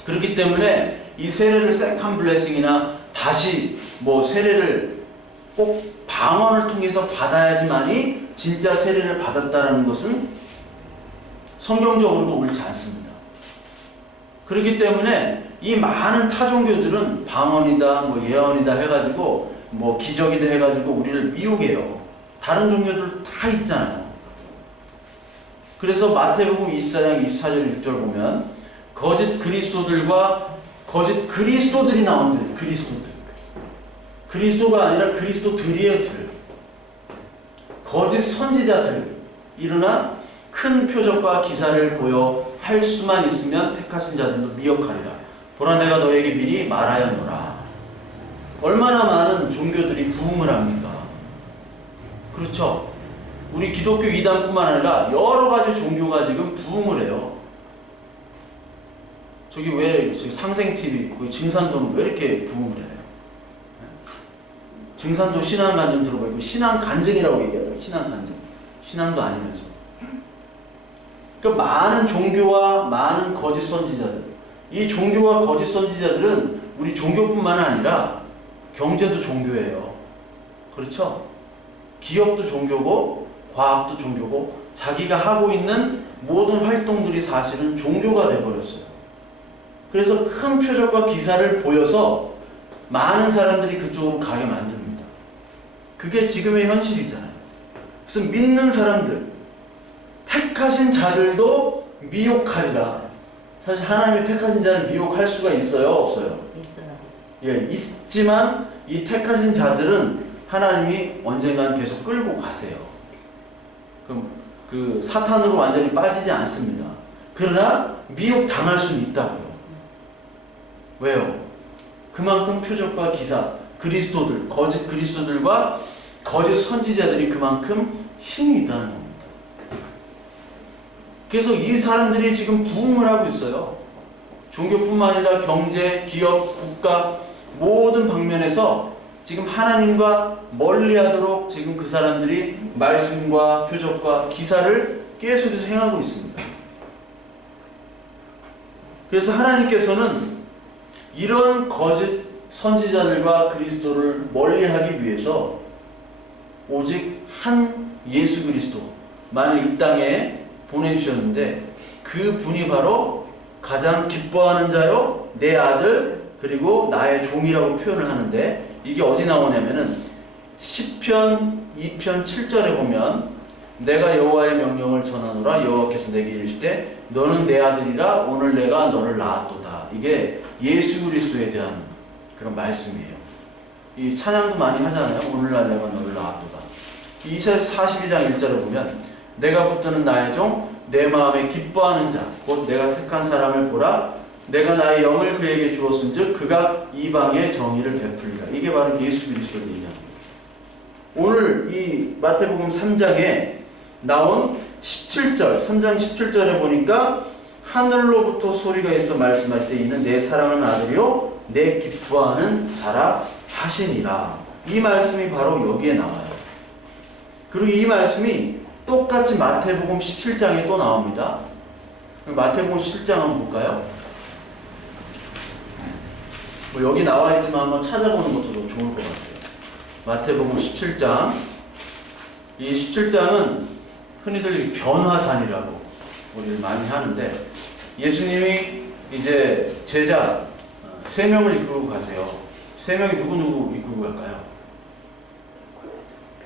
그렇기 때문에 이 세례를 세컨 블레싱이나 다시 뭐 세례를 꼭 방언을 통해서 받아야지만이 진짜 세례를 받았다는 것은 성경적으로도 옳지 않습니다. 그렇기 때문에 이 많은 타종교들은 방언이다, 뭐 예언이다 해가지고 뭐 기적이다 해가지고 우리를 미혹해요. 다른 종교들 다 있잖아요. 그래서 마태복음 24장 24절 6절 보면 거짓 그리스도들과 거짓 그리스도들이 나온대요. 그리스도들. 그리스도가 아니라 그리스도들이에요. 거짓 선지자들. 일어나 큰 표적과 기사를 보여 할 수만 있으면 택하신 자들도 미혹하리라. 보라 내가 너에게 미리 말하였노라. 얼마나 많은 종교들이 부흥을 합니까? 그렇죠? 우리 기독교 이단뿐만 아니라 여러 가지 종교가 지금 부흥을 해요. 저기 왜 상생TV, 증산도는 왜 이렇게 부흥을 해요? 증산도 신앙간증 들어보고 신앙간증이라고 얘기하더라고요. 신앙간증. 신앙도 아니면서. 그러니까 많은 종교와 많은 거짓 선지자들. 이 종교와 거짓 선지자들은 우리 종교뿐만 아니라 경제도 종교예요. 그렇죠? 기업도 종교고 과학도 종교고 자기가 하고 있는 모든 활동들이 사실은 종교가 돼버렸어요. 그래서 큰 표적과 기사를 보여서 많은 사람들이 그쪽으로 가게 만듭니다. 그게 지금의 현실이잖아요. 그래서 믿는 사람들, 택하신 자들도 미혹하리라. 사실 하나님이 택하신 자를 미혹할 수가 있어요? 없어요? 있어요. 예, 있지만 이 택하신 자들은 하나님이 언젠간 계속 끌고 가세요. 그럼 그 사탄으로 완전히 빠지지 않습니다. 그러나 미혹 당할 수는 있다고요. 왜요? 그만큼 표적과 기사, 그리스도들, 거짓 그리스도들과 거짓 선지자들이 그만큼 힘이 있다는 겁니다. 그래서 이 사람들이 지금 부흥을 하고 있어요. 종교뿐만 아니라 경제, 기업, 국가 모든 방면에서 지금 하나님과 멀리하도록 지금 그 사람들이 말씀과 표적과 기사를 계속해서 행하고 있습니다. 그래서 하나님께서는 이런 거짓 선지자들과 그리스도를 멀리하기 위해서 오직 한 예수 그리스도만을 이 땅에 보내주셨는데 그 분이 바로 가장 기뻐하는 자요 내 아들 그리고 나의 종이라고 표현을 하는데 이게 어디 나오냐면은 시편 2편 7절에 보면 내가 여호와의 명령을 전하노라 여호와께서 내게 이르시되 너는 내 아들이라 오늘 내가 너를 낳았도다. 이게 예수 그리스도에 대한 그런 말씀이에요. 이 찬양도 많이 하잖아요. 오늘날 내가 너를 낳았도다. 이사야 42장 1절에 보면 내가 붙드는 나의 종 내 마음에 기뻐하는 자 곧 내가 택한 사람을 보라 내가 나의 영을 그에게 주었은즉 그가 이방의 정의를 베풀리라. 이게 바로 예수 그리스도를 얘기합니다. 오늘 이 마태복음 3장에 나온 17절 3장 17절에 보니까 하늘로부터 소리가 있어 말씀하시되 이는 내 사랑하는 아들이요 내 기뻐하는 자라 하시니라. 이 말씀이 바로 여기에 나와요. 그리고 이 말씀이 똑같이 마태복음 17장에 또 나옵니다. 마태복음 17장 한번 볼까요? 뭐 여기 나와 있지만 한번 찾아보는 것도 좋을 것 같아요. 마태복음 17장. 이 17장은 흔히들 변화산이라고 우리를 많이 하는데 예수님이 이제 제자 3명을 이끌고 가세요. 3명이 누구 이끌고 갈까요?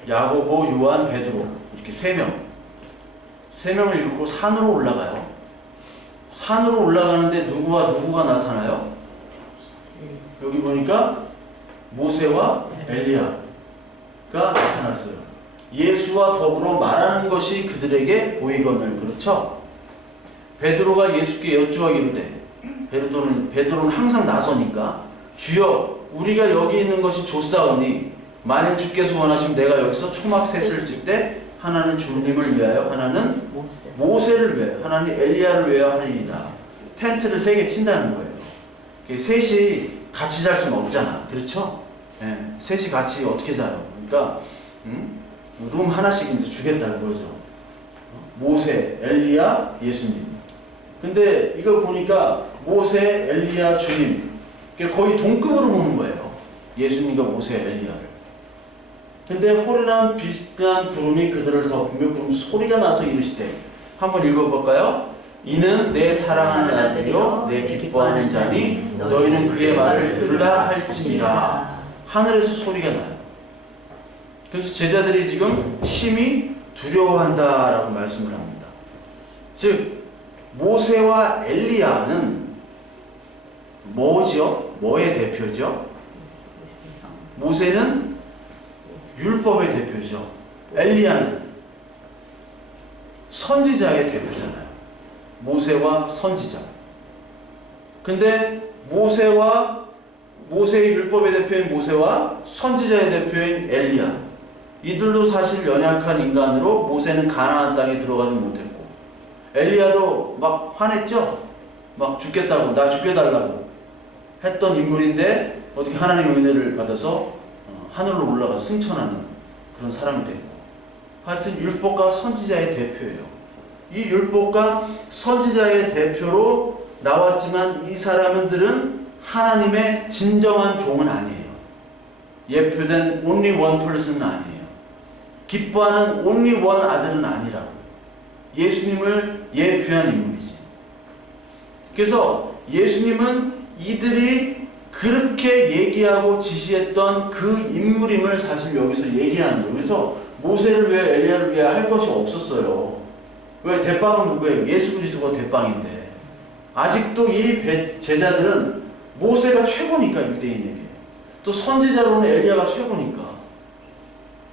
야고보, 요한, 베드로 이렇게 3명을 이끌고 산으로 올라가요. 산으로 올라가는데 누구가 나타나요? 여기 보니까 모세와 엘리야가 나타났어요. 예수와 더불어 말하는 것이 그들에게 보이거늘. 그렇죠? 베드로가 예수께 여쭈어이르되, 베드로는 항상 나서니까, 주여 우리가 여기 있는 것이 좋사오니 만일 주께서 원하시면 내가 여기서 초막셋을 짓되 하나는 주님을 위하여, 하나는 모세를 위하여, 하나는 엘리야를 위하여 하리이다. 텐트를 3개 친다는 거예요. 셋이 같이 잘 수는 없잖아. 그렇죠? 예, 셋이 같이 어떻게 자요? 그러니까 룸 하나씩 이제 주겠다는 거죠. 모세, 엘리야, 예수님. 근데 이걸 보니까 모세, 엘리야, 주님 거의 동급으로 보는 거예요. 예수님과 모세, 엘리야를. 근데 호련한 빛난 구름이 그들을 덮으며 구름 소리가 나서 이르시되, 한번 읽어볼까요? 이는 내 사랑하는 아들이요 내 기뻐하는 자니 너희는 그의 말을 들으라 할지니라. 하늘에서 소리가 나요. 그래서 제자들이 지금 심히 두려워한다라고 말씀을 합니다. 즉 모세와 엘리야는 뭐죠? 뭐의 대표죠? 모세는 율법의 대표죠. 엘리야는 선지자의 대표잖아요. 모세와 선지자. 근데 모세의 율법의 대표인 모세와 선지자의 대표인 엘리야, 이들도 사실 연약한 인간으로 모세는 가나안 땅에 들어가지 못했고, 엘리야도 막 화냈죠. 막 죽겠다고, 나 죽여달라고 했던 인물인데 어떻게 하나님의 은혜를 받아서 하늘로 올라가 승천하는 그런 사람이 됐고, 하여튼 율법과 선지자의 대표예요. 이 율법과 선지자의 대표로 나왔지만 이 사람들은 하나님의 진정한 종은 아니에요. 예표된 only one person은 아니에요. 기뻐하는 only one 아들은 아니라고. 예수님을 예표한 인물이지. 그래서 예수님은 이들이 그렇게 얘기하고 지시했던 그 인물임을 사실 여기서 얘기하는 거예요. 그래서 모세를 위해 엘리야를 위해 할 것이 없었어요. 왜? 대빵은 누구예요? 예수 그리스도가 대빵인데. 아직도 이 제자들은 모세가 최고니까, 유대인에게. 또 선지자로는 엘리야가 최고니까.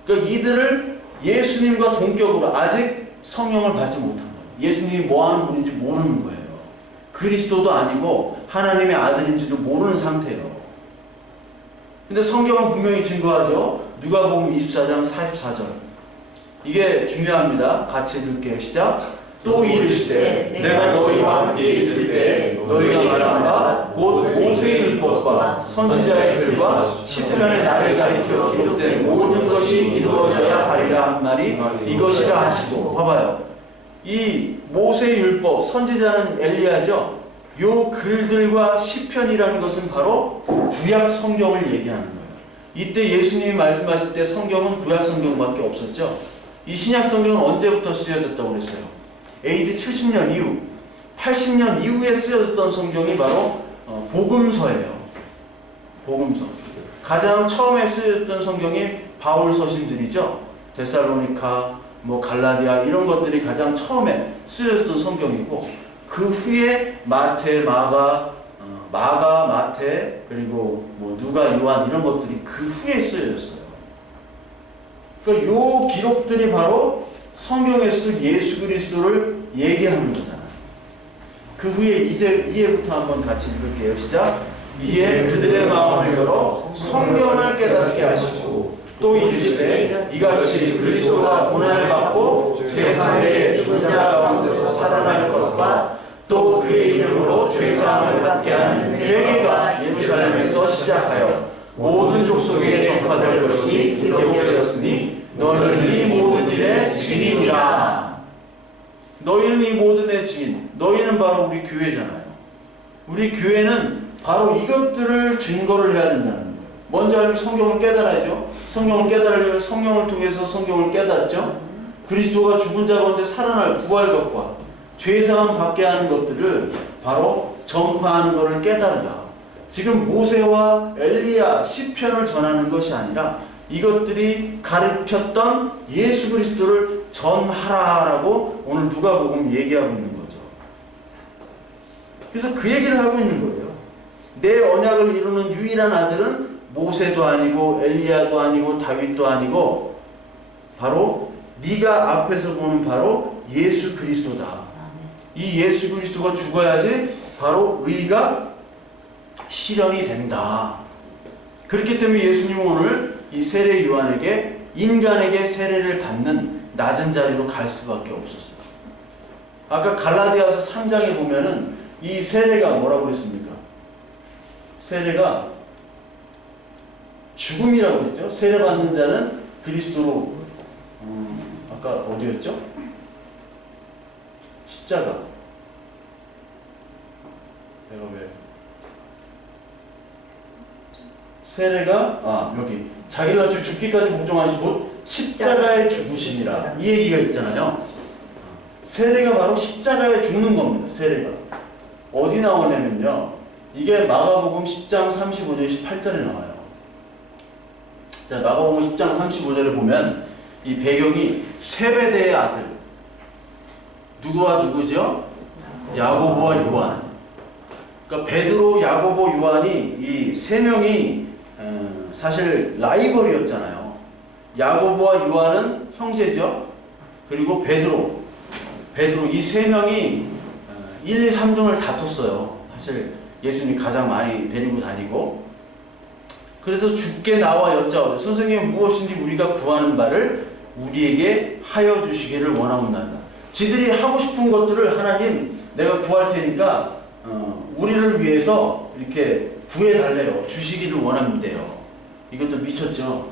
그러니까 이들을 예수님과 동격으로 아직 성령을 받지 못한 거예요. 예수님이 뭐 하는 분인지 모르는 거예요. 그리스도도 아니고 하나님의 아들인지도 모르는 상태예요. 근데 성경은 분명히 증거하죠. 누가복음 24장 44절. 이게 중요합니다. 같이 읽을게요. 시작. 또 이르시되 내가 너희와 함께 있을 때 너희가 말한 바 곧 모세의 율법과 선지자의 글과 시편의 나를 가리켜 기록된 모든 것이 이루어져야 하리라 한 말이 이것이라 하시고. 봐봐요. 이 모세의 율법, 선지자는 엘리야죠. 요 글들과 시편이라는 것은 바로 구약 성경을 얘기하는 거예요. 이때 예수님이 말씀하실 때 성경은 구약 성경밖에 없었죠. 이 신약 성경은 언제부터 쓰여졌다고 그랬어요? AD 70년 이후, 80년 이후에 쓰여졌던 성경이 바로 복음서예요. 복음서. 가장 처음에 쓰여졌던 성경이 바울 서신들이죠. 데살로니카, 갈라디아 이런 것들이 가장 처음에 쓰여졌던 성경이고, 그 후에 마태, 마가, 마태, 그리고 누가, 요한 이런 것들이 그 후에 쓰여졌어요. 그러니까 요 기록들이 바로 성경에서도 예수 그리스도를 얘기하는 거잖아요. 그 후에 이해부터 한번 같이 읽을게요. 시작. 이에 그들의 마음을 열어 성경을 깨닫게 하시고 또 이르시되 이같이 그리스도가 고난을 받고 제3일에 죽은 자 가운데서 살아날 것과 또 그의 이름으로 죄사함을 받게 하는 회개가 예루살렘에서 시작하여 모든 족속에게 전파될 것이 기록되었으니 너희는 이 모든 일의 증인이라. 너희는 이 모든 일의 증인. 너희는 바로 우리 교회잖아요. 우리 교회는 바로 이것들을 증거를 해야 된다는 거예요. 먼저 알면 성경을 깨달아야죠. 성경을 깨달으려면 성경을 통해서 성경을 깨닫죠. 그리스도가 죽은 자 가운데 살아날 부활 것과 죄사함 받게 하는 것들을 바로 전파하는 것을 깨달으라. 지금 모세와 엘리야, 시편을 전하는 것이 아니라 이것들이 가르쳤던 예수 그리스도를 전하라라고 오늘 누가복음 얘기하고 있는 거죠. 그래서 그 얘기를 하고 있는 거예요. 내 언약을 이루는 유일한 아들은 모세도 아니고 엘리야도 아니고 다윗도 아니고 바로 네가 앞에서 보는 바로 예수 그리스도다. 아멘. 이 예수 그리스도가 죽어야지 바로 의가 실현이 된다. 그렇기 때문에 예수님은 오늘 이 세례 요한에게 인간에게 세례를 받는 낮은 자리로 갈 수밖에 없었어요. 아까 갈라디아서 3장에 보면은 이 세례가 뭐라고 그랬습니까? 세례가 죽음이라고 그랬죠. 세례 받는 자는 그리스도로 아까 어디였죠? 십자가. 내가 왜 세례가 여기 자기를 가지고 죽기까지 복종하시 곧 십자가에 죽으시니라 이 얘기가 있잖아요. 세례가 바로 십자가에 죽는 겁니다. 세례가 어디 나오냐면요, 이게 마가복음 10장 35절 18절에 나와요. 자, 마가복음 10장 35절에 보면 이 배경이 세베대의 아들 누구와 누구죠? 야고보와 요한. 그러니까 베드로, 야고보, 요한이 이 세 명이 사실 라이벌이었잖아요. 야고보와 요한은 형제죠. 그리고 베드로 이 세 명이 1, 2, 3등을 다퉜어요. 사실 예수님이 가장 많이 데리고 다니고. 그래서 주께 나와 여짜오되 선생님 무엇인지 우리가 구하는 바를 우리에게 하여 주시기를 원하옵나이다. 지들이 하고 싶은 것들을 하나님 내가 구할 테니까 우리를 위해서 이렇게 구해달래요. 주시기를 원합니다요. 이것도 미쳤죠.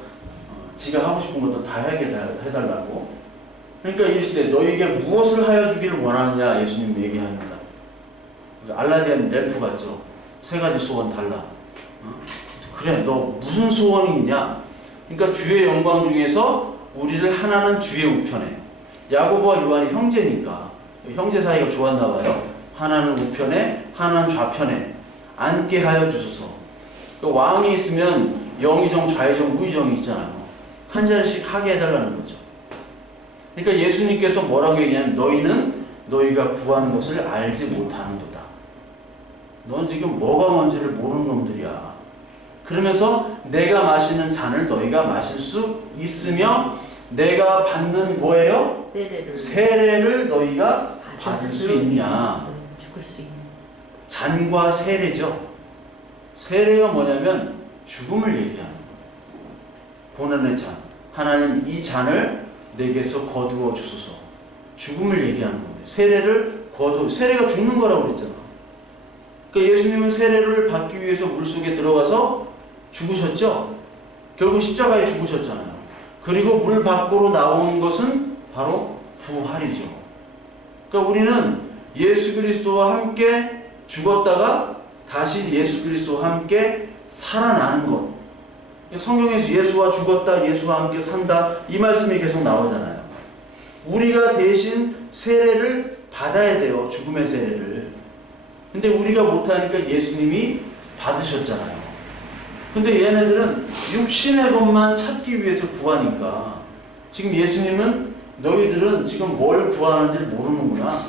지가 하고 싶은 것도 다 해달라고. 그러니까 이르시되 너희에게 무엇을 하여 주기를 원하느냐 예수님 얘기합니다. 알라디안 램프 같죠. 세 가지 소원 달라. 그래 너 무슨 소원이 있냐. 그러니까 주의 영광 중에서 우리를 하나는 주의 우편에, 야고보와 요한이 형제니까 형제 사이가 좋았나 봐요. 하나는 우편에 하나는 좌편에 앉게 하여 주소서. 왕이 있으면 영의정 좌의정 우의정이 있잖아요. 한 자리씩 하게 해달라는 거죠. 그러니까 예수님께서 뭐라고 얘기하냐면 너희는 너희가 구하는 것을 알지 못하는도다. 넌 지금 뭐가 뭔지를 모르는 놈들이야. 그러면서 내가 마시는 잔을 너희가 마실 수 있으며 내가 받는 뭐예요? 세례를 너희가 받을 수 있냐. 죽을 수 있는 잔과 세례죠. 세례가 뭐냐면 죽음을 얘기하는 거예요. 고난의 잔. 하나님 이 잔을 내게서 거두어 주소서. 죽음을 얘기하는 겁니다. 세례를 세례가 죽는 거라고 그랬잖아. 그러니까 예수님은 세례를 받기 위해서 물속에 들어가서 죽으셨죠. 결국 십자가에 죽으셨잖아요. 그리고 물 밖으로 나온 것은 바로 부활이죠. 그러니까 우리는 예수 그리스도와 함께 죽었다가 다시 예수 그리스도와 함께 살아나는 것. 성경에서 예수와 죽었다, 예수와 함께 산다 이 말씀이 계속 나오잖아요. 우리가 대신 세례를 받아야 돼요. 죽음의 세례를. 근데 우리가 못하니까 예수님이 받으셨잖아요. 근데 얘네들은 육신의 것만 찾기 위해서 구하니까 지금 예수님은 너희들은 지금 뭘 구하는지 모르는구나.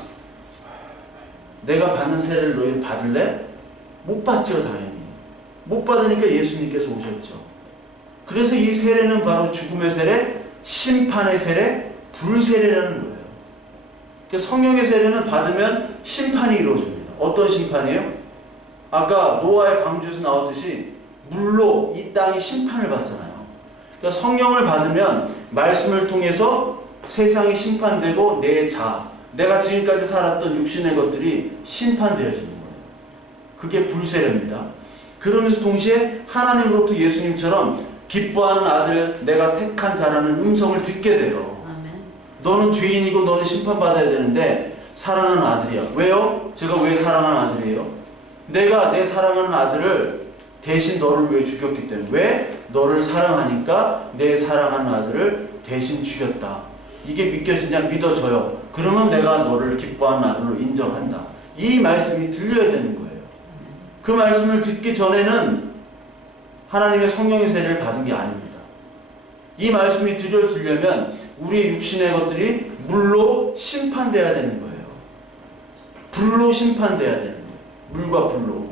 내가 받는 세례를 너희들 받을래? 못 받죠, 당연히. 못 받으니까 예수님께서 오셨죠. 그래서 이 세례는 바로 죽음의 세례, 심판의 세례, 불세례라는 거예요. 그러니까 성령의 세례는 받으면 심판이 이루어집니다. 어떤 심판이에요? 아까 노아의 방주에서 나왔듯이 물로 이 땅이 심판을 받잖아요. 그러니까 성령을 받으면 말씀을 통해서 세상이 심판되고 내가 지금까지 살았던 육신의 것들이 심판되어지는 거예요. 그게 불세례입니다. 그러면서 동시에 하나님으로부터 예수님처럼 기뻐하는 아들, 내가 택한 자라는 음성을 듣게 돼요. 아멘. 너는 죄인이고 너는 심판받아야 되는데 사랑하는 아들이야. 왜요? 제가 왜 사랑하는 아들이에요? 내가 내 사랑하는 아들을 대신 너를 위해 죽였기 때문에. 왜? 너를 사랑하니까 내 사랑하는 아들을 대신 죽였다. 이게 믿겨지냐? 믿어져요. 그러면 내가 너를 기뻐하는 아들로 인정한다. 이 말씀이 들려야 되는 거예요. 그 말씀을 듣기 전에는 하나님의 성령의 세례를 받은 게 아닙니다. 이 말씀이 들려지려면 우리의 육신의 것들이 물로 심판돼야 되는 거예요. 불로 심판돼야 되는 거예요. 물과 불로.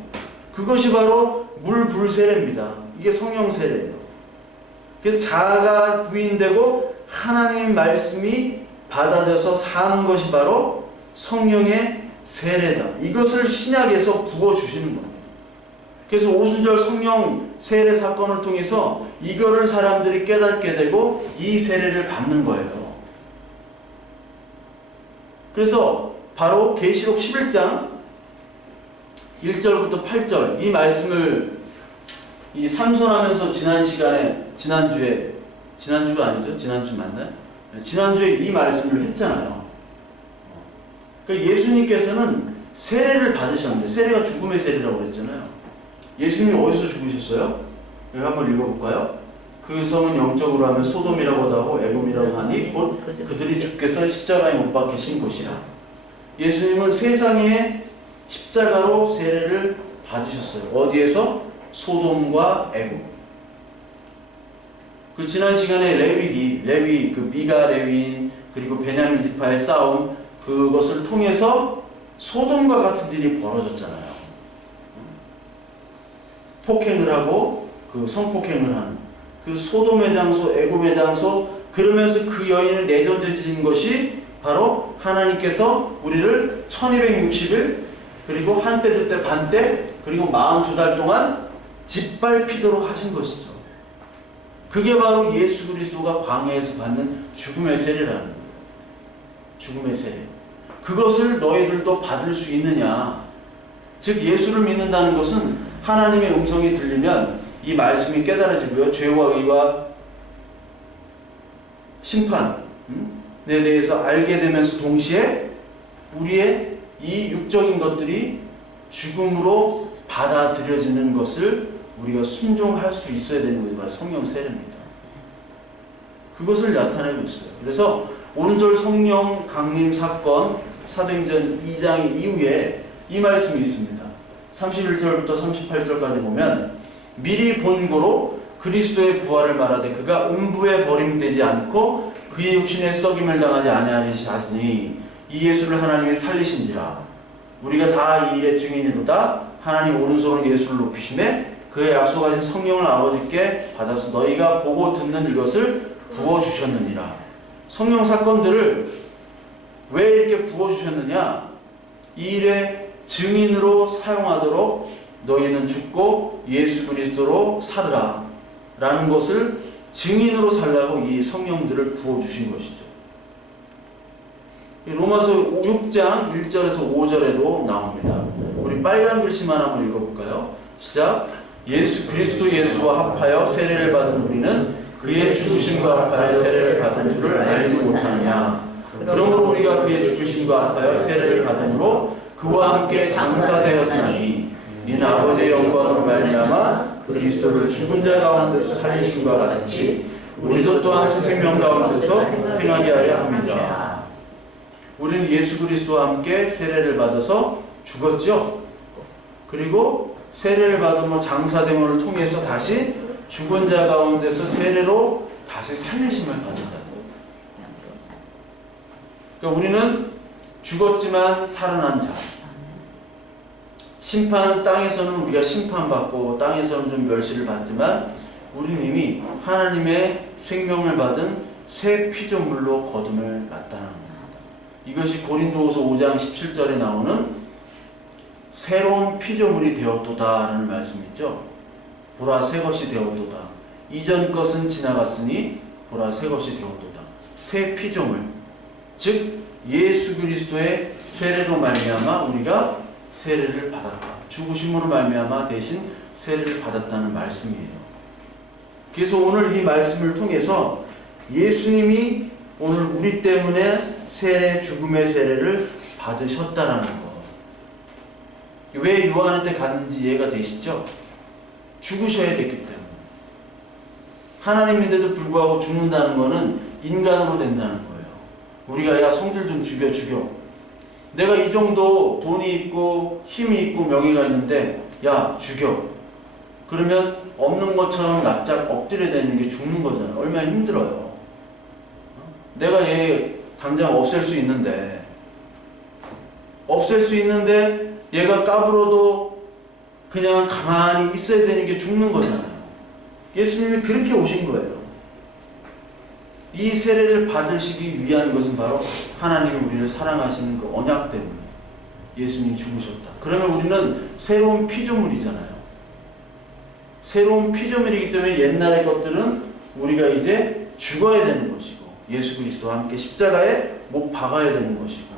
그것이 바로 물불세례입니다. 이게 성령 세례예요. 그래서 자아가 부인되고 하나님 말씀이 받아져서 사는 것이 바로 성령의 세례다. 이것을 신약에서 부어주시는 겁니다. 그래서 오순절 성령 세례 사건을 통해서 이거를 사람들이 깨닫게 되고 이 세례를 받는 거예요. 그래서 바로 계시록 11장 1절부터 8절 이 말씀을 이 삼손하면서 지난주가 아니죠? 지난주 맞나요? 지난주에 이 말씀을 했잖아요. 그러니까 예수님께서는 세례를 받으셨는데 세례가 죽음의 세례라고 그랬잖아요. 예수님이 어디서 죽으셨어요? 여기 한번 읽어볼까요? 그 성은 영적으로 하면 소돔이라고도 하고 에돔이라고 하니 곧 그들이 주께서 십자가에 못 박히신 곳이라. 예수님은 세상에 십자가로 세례를 받으셨어요. 어디에서? 소돔과 에돔. 그 지난 시간에 레위 그 미가 레위인 그리고 베냐민 지파의 싸움 그것을 통해서 소돔과 같은 일이 벌어졌잖아요. 폭행을 하고 그 성폭행을 하는 그 소돔의 장소, 에돔의 장소 그러면서 그 여인을 내던져진 것이 바로 하나님께서 우리를 1260일 그리고 한때 두때 반때 그리고 42달 동안 짓밟히도록 하신 것이죠. 그게 바로 예수 그리스도가 광야에서 받는 죽음의 세례라는 거예요. 죽음의 세례. 그것을 너희들도 받을 수 있느냐. 즉 예수를 믿는다는 것은 하나님의 음성이 들리면 이 말씀이 깨달아지고요. 죄와 의와 심판에 대해서 알게 되면서 동시에 우리의 이 육적인 것들이 죽음으로 받아들여지는 것을 우리가 순종할 수 있어야 되는 것이 바로 성령 세례입니다. 그것을 나타내고 있어요. 그래서 오른절 성령 강림 사건 사도행전 2장 이후에 이 말씀이 있습니다. 31절부터 38절까지 보면 미리 본고로 그리스도의 부활을 말하되 그가 음부에 버림되지 않고 그의 육신에 썩임을 당하지 아니하시니 이 예수를 하나님이 살리신지라. 우리가 다 이 일의 증인이로다. 하나님 오른손으로 예수를 높이시매 그의 약속하신 성령을 아버지께 받아서 너희가 보고 듣는 이것을 부어주셨느니라. 성령 사건들을 왜 이렇게 부어주셨느냐? 이 일의 증인으로 사용하도록 너희는 죽고 예수 그리스도로 살으라 라는 것을 증인으로 살라고 이 성령들을 부어주신 것이죠. 로마서 6장 1절에서 5절에도 나옵니다. 우리 빨간 글씨만 한번 읽어볼까요? 시작. 예수 그리스도 예수와 합하여 세례를 받은 우리는 그의 죽으심과 합하여 세례를 받은 줄을 알지 못하느냐. 그러므로 우리가 그의 죽으심과 합하여 세례를 받음으로 그와 함께 장사되었으니 이는 아버지의 영광으로 말미암아 그리스도를 죽은 자 가운데서 살리심과 같이 우리도 또한 새 생명 가운데서 행하게 하려 합니다. 우리는 예수 그리스도와 함께 세례를 받아서 죽었죠. 그리고 세례를 받음으로 장사됨을 통해서 다시 죽은 자 가운데서 세례로 다시 살리심을 받는다. 그러니까 우리는 죽었지만 살아난 자. 심판 땅에서는 우리가 심판받고 땅에서는 좀 멸시를 받지만 우리는 이미 하나님의 생명을 받은 새 피조물로 거듭을 났다는 겁니다. 이것이 고린도후서 5장 17절에 나오는 새로운 피조물이 되었도다라는 말씀이 있죠. 보라 새 것이 되었도다. 이전 것은 지나갔으니 보라 새 것이 되었도다. 새 피조물, 즉 예수 그리스도의 세례로 말미암아 우리가 세례를 받았다. 죽으심으로 말미암아 대신 세례를 받았다는 말씀이에요. 그래서 오늘 이 말씀을 통해서 예수님이 오늘 우리 때문에 죽음의 세례를 받으셨다라는 거. 왜 요한한테 갔는지 이해가 되시죠? 죽으셔야 됐기 때문에. 하나님인데도 불구하고 죽는다는 거는 인간으로 된다는 거예요. 우리가 야 성질 좀 죽여. 내가 이 정도 돈이 있고 힘이 있고 명예가 있는데 야 죽여. 그러면 없는 것처럼 납작 엎드려 되는 게 죽는 거잖아요. 얼마나 힘들어요. 내가 얘 당장 없앨 수 있는데 얘가 까불어도 그냥 가만히 있어야 되는 게 죽는 거잖아요. 예수님이 그렇게 오신 거예요. 이 세례를 받으시기 위한 것은 바로 하나님이 우리를 사랑하시는 그 언약 때문에 예수님이 죽으셨다. 그러면 우리는 새로운 피조물이잖아요. 새로운 피조물이기 때문에 옛날의 것들은 우리가 이제 죽어야 되는 것이고 예수 그리스도와 함께 십자가에 못 박아야 되는 것이고